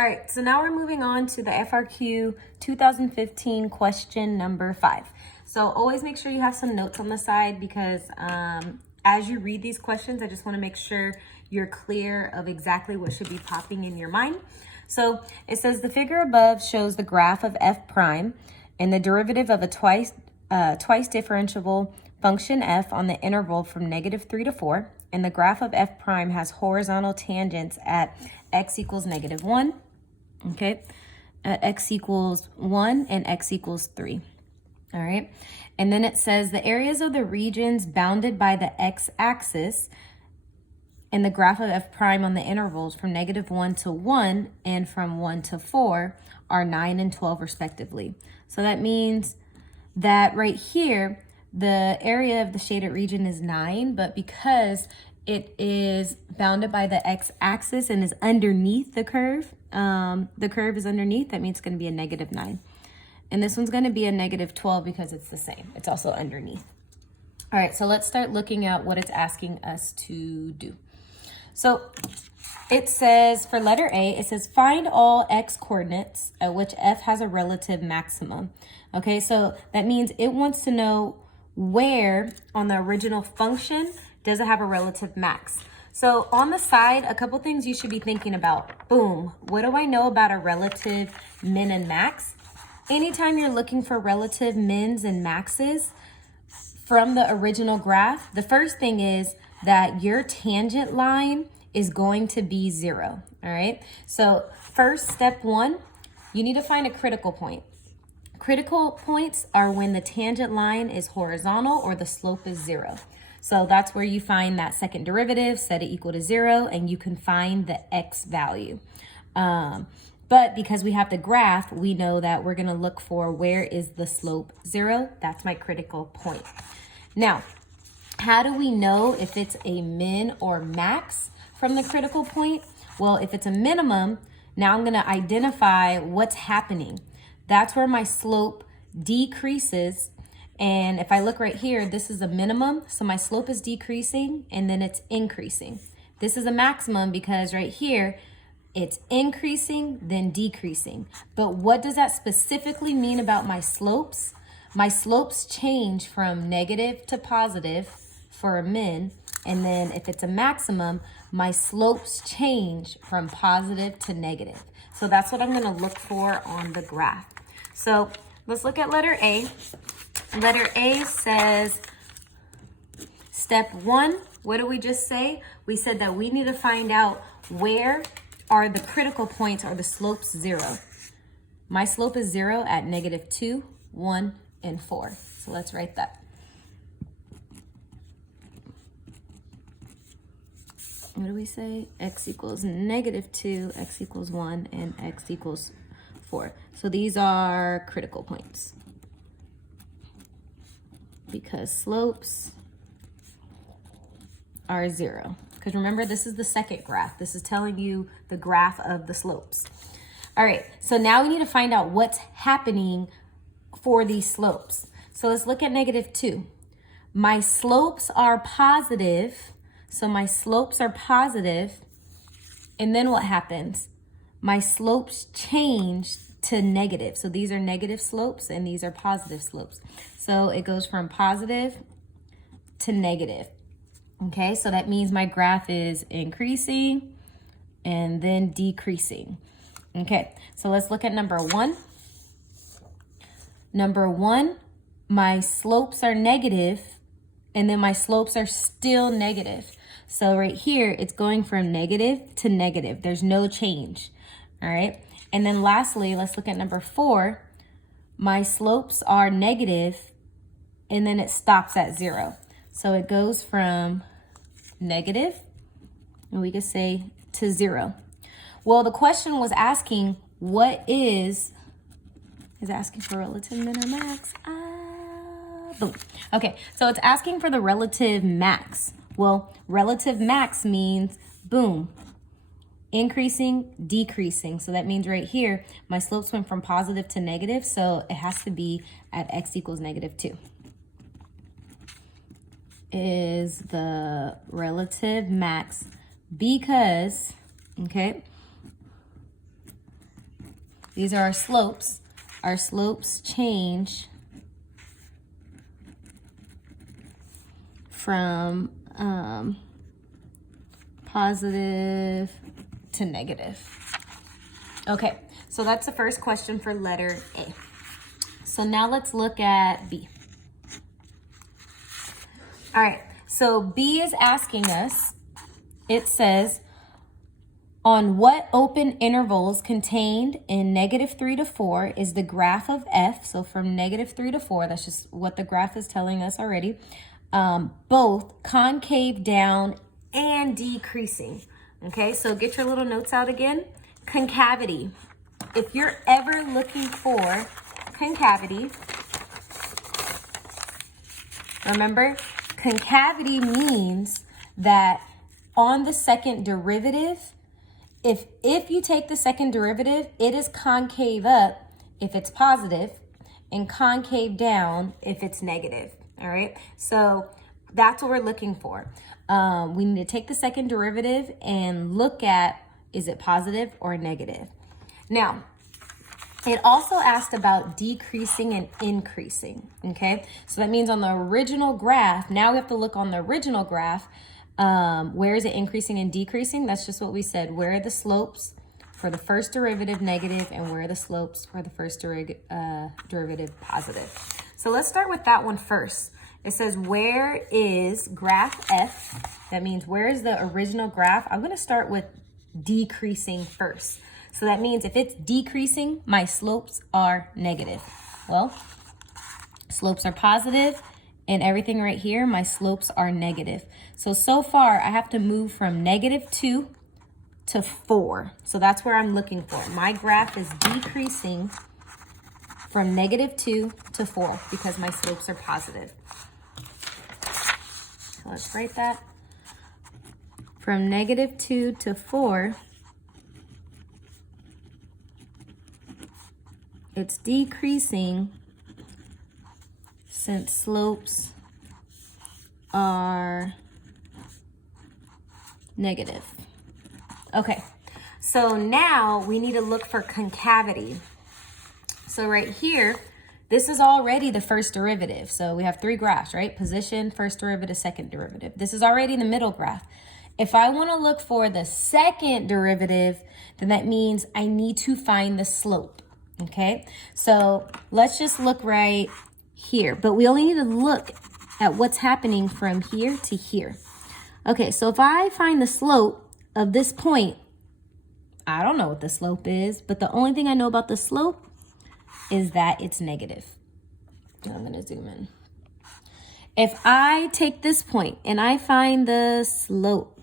All right, so now we're moving on to the FRQ 2015 question number 5. So always make sure you have some notes on the side because as you read these questions, I just want to make sure you're clear of exactly what should be popping in your mind. So it says the figure above shows the graph of f prime and the derivative of a twice differentiable function f on the interval from -3 to 4. And the graph of f prime has horizontal tangents at x equals -1. Okay, at x equals 1 and x equals 3. All right, and then it says the areas of the regions bounded by the x-axis and the graph of f prime on the intervals from -1 to 1 and from 1 to 4 are 9 and 12 respectively. So that means that right here, the area of the shaded region is 9, but because it is bounded by the x-axis and is underneath the curve is underneath, that means it's going to be a -9. And this one's going to be a -12 because it's the same. It's also underneath. All right, so let's start looking at what it's asking us to do. So it says for letter A, it says find all x coordinates at which f has a relative maximum. Okay, so that means it wants to know where on the original function does it have a relative max. So on the side, a couple things you should be thinking about. Boom, what do I know about a relative min and max? Anytime you're looking for relative mins and maxes from the original graph, the first thing is that your tangent line is going to be 0, all right? So first, step 1, you need to find a critical point. Critical points are when the tangent line is horizontal or the slope is 0. So that's where you find that second derivative, set it equal to 0, and you can find the x value. But because we have the graph, we know that we're gonna look for where is the slope 0. That's my critical point. Now, how do we know if it's a min or max from the critical point? Well, if it's a minimum, now I'm gonna identify what's happening. That's where my slope decreases. And if I look right here, this is a minimum. So my slope is decreasing and then it's increasing. This is a maximum because right here, it's increasing, then decreasing. But what does that specifically mean about my slopes? My slopes change from negative to positive for a min. And then if it's a maximum, my slopes change from positive to negative. So that's what I'm gonna look for on the graph. So let's look at letter A. Letter A says, step 1, what did we just say? We said that we need to find out where are the critical points or the slopes 0. My slope is 0 at -2, 1, and 4. So let's write that. What do we say? X equals -2, x equals 1, and x equals 4. So these are critical points because slopes are 0. Because remember, this is the second graph. This is telling you the graph of the slopes. All right, so now we need to find out what's happening for these slopes. So let's look at -2. My slopes are positive. So my slopes are positive. And then what happens? My slopes change to negative. So these are negative slopes and these are positive slopes. So it goes from positive to negative. Okay, so that means my graph is increasing and then decreasing. Okay, so let's look at number 1. Number 1, my slopes are negative and then my slopes are still negative. So right here, it's going from negative to negative. There's no change, all right? And then lastly, let's look at number 4. My slopes are negative and then it stops at 0. So it goes from negative, and we could say to 0. Well, the question was asking what is asking for relative min or max. Boom. Okay, so it's asking for the relative max. Well, relative max means boom, increasing, decreasing. So that means right here, my slopes went from positive to negative, so it has to be at x equals -2. Is the relative max because, okay, These are our slopes. Our slopes change from positive to negative. Okay, so that's the first question for letter A. So now let's look at B. All right, so B is asking us, it says, on what open intervals contained in -3 to 4 is the graph of f? So from -3 to 4, that's just what the graph is telling us already. Both concave down and decreasing. Okay, so get your little notes out again. Concavity. If you're ever looking for concavity, remember, concavity means that on the second derivative, if you take the second derivative, it is concave up if it's positive and concave down if it's negative. All right, so that's what we're looking for. We need to take the second derivative and look at, is it positive or negative? Now, it also asked about decreasing and increasing, okay? So that means on the original graph, now we have to look on the original graph, where is it increasing and decreasing? That's just what we said. Where are the slopes for the first derivative negative and where are the slopes for the first derivative positive? So let's start with that one first. It says, where is graph F? That means where is the original graph? I'm gonna start with decreasing first. So that means if it's decreasing, my slopes are negative. Well, slopes are positive and everything right here, my slopes are negative. So far I have to move from -2 to 4. So that's where I'm looking for. My graph is decreasing from -2 to 4 because my slopes are positive. So let's write that. From -2 to 4, it's decreasing since slopes are negative. Okay, so now we need to look for concavity. So right here, this is already the first derivative. So we have 3 graphs, right? Position, first derivative, second derivative. This is already the middle graph. If I want to look for the second derivative, then that means I need to find the slope. Okay, so let's just look right here, but we only need to look at what's happening from here to here. Okay, so if I find the slope of this point, I don't know what the slope is, but the only thing I know about the slope is that it's negative. I'm gonna zoom in. If I take this point and I find the slope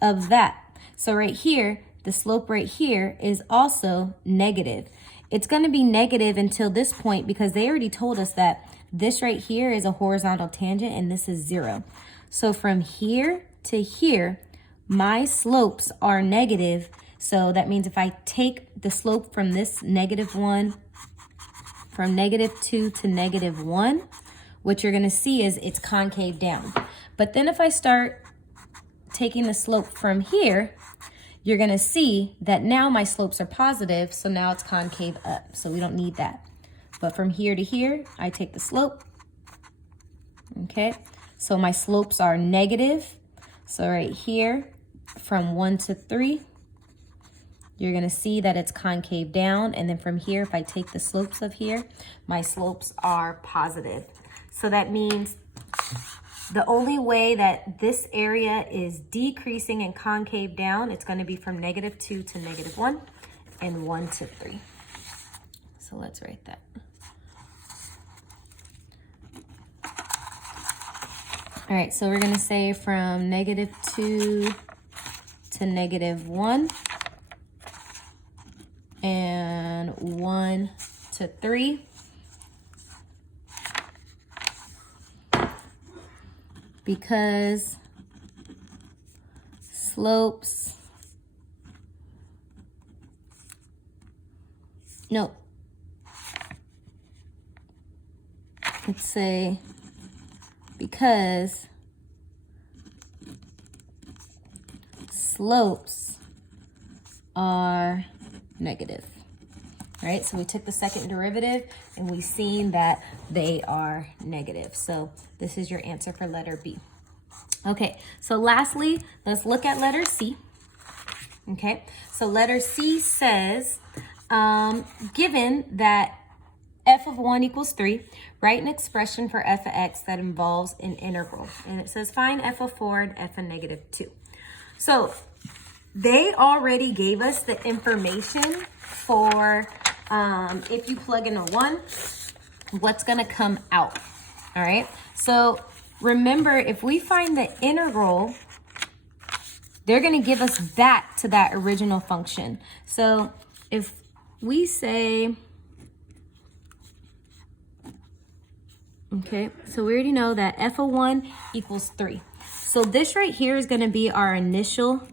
of that, so right here, the slope right here is also negative. It's going to be negative until this point because they already told us that this right here is a horizontal tangent and this is 0. So from here to here, my slopes are negative. So that means if I take the slope from this -1, from -2 to -1, what you're going to see is it's concave down. But then if I start taking the slope from here, you're going to see that now my slopes are positive, so now it's concave up, so we don't need that. But from here to here, I take the slope, okay? So my slopes are negative. So right here, from 1 to 3, you're going to see that it's concave down, and then from here, if I take the slopes of here, my slopes are positive. So that means the only way that this area is decreasing and concave down, it's going to be from -2 to -1 and 1 to 3. So let's write that. All right, so we're going to say from -2 to -1 and 1 to 3. Because slopes, no, let's say because slopes are negative. right? So we took the second derivative and we've seen that they are negative. So this is your answer for letter B. Okay, so lastly, let's look at letter C. Okay, so letter C says, given that f of 1 equals 3, write an expression for f of x that involves an integral. And it says find f of 4 and f of negative 2. So they already gave us the information for if you plug in a 1, what's going to come out. All right, so remember, if we find the integral, they're going to give us back to that original function. So if we say, okay, so we already know that f of 1 equals 3. So this right here is going to be our initial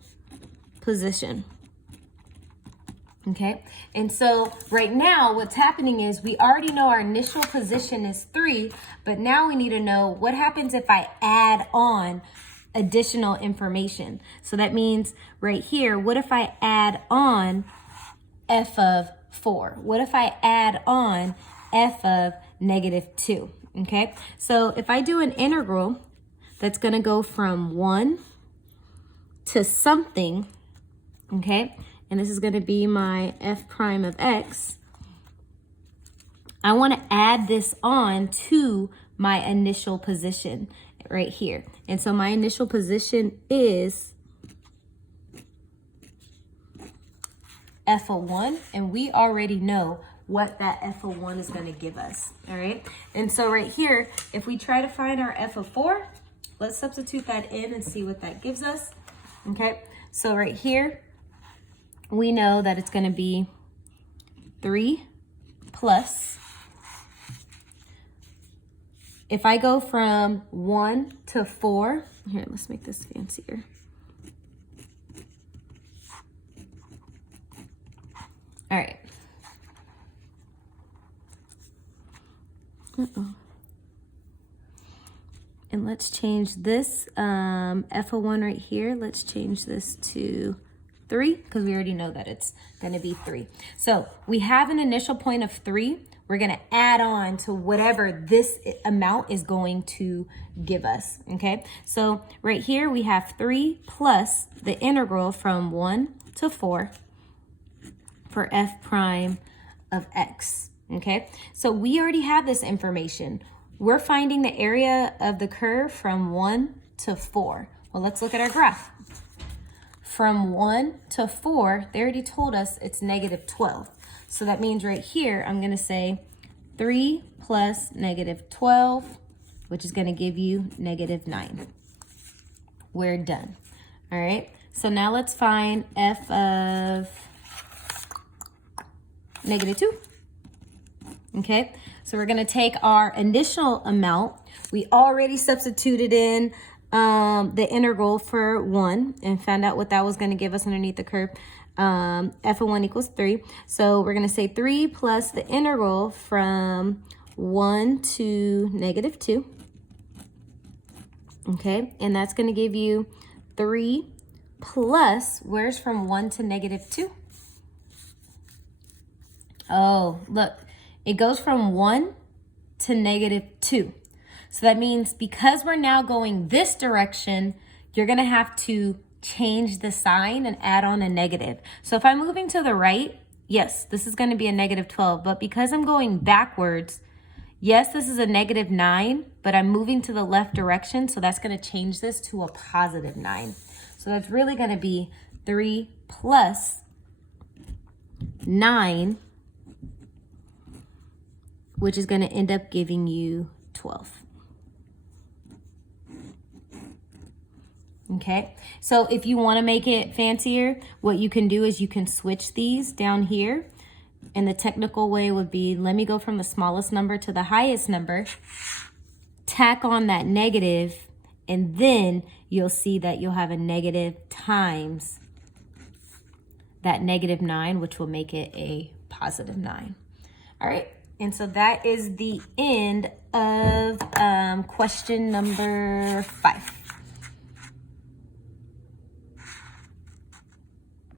position. Okay, and so right now what's happening is we already know our initial position is 3, but now we need to know what happens if I add on additional information. So that means right here, what if I add on f of 4? What if I add on f of negative 2? Okay, so if I do an integral that's going to go from 1 to something, okay, and this is going to be my f prime of x, I want to add this on to my initial position right here. And so my initial position is f of 1, and we already know what that f of 1 is going to give us. All right, and so right here, if we try to find our f of 4, let's substitute that in and see what that gives us. Okay, so right here, we know that it's going to be 3 plus, if I go from 1 to 4, here, let's make this fancier. All right. And let's change this f of 1 right here. Let's change this to 3, because we already know that it's going to be 3. So we have an initial point of 3. We're going to add on to whatever this amount is going to give us. Okay, so right here we have 3 plus the integral from 1 to 4 for f prime of x. Okay, so we already have this information. We're finding the area of the curve from 1 to 4. Well, let's look at our graph. From 1 to 4, they already told us it's negative 12. So that means right here, I'm going to say 3 plus negative 12, which is going to give you negative 9. We're done. All right. So now let's find f of negative 2. Okay. So we're going to take our initial amount. We already substituted in the integral for 1 and found out what that was going to give us underneath the curve. F of 1 equals 3. So we're going to say 3 plus the integral from 1 to negative 2. Okay, and that's going to give you 3 plus, where's from 1 to negative 2? Oh, look, it goes from 1 to negative 2. So that means because we're now going this direction, you're going to have to change the sign and add on a negative. So if I'm moving to the right, yes, this is going to be a negative 12. But because I'm going backwards, yes, this is a negative 9, but I'm moving to the left direction. So that's going to change this to a positive 9. So that's really going to be 3 plus 9, which is going to end up giving you 12. Okay, so if you want to make it fancier, what you can do is you can switch these down here. And the technical way would be, let me go from the smallest number to the highest number, tack on that negative, and then you'll see that you'll have a negative times that negative 9, which will make it a positive 9. All right, and so that is the end of question number 5.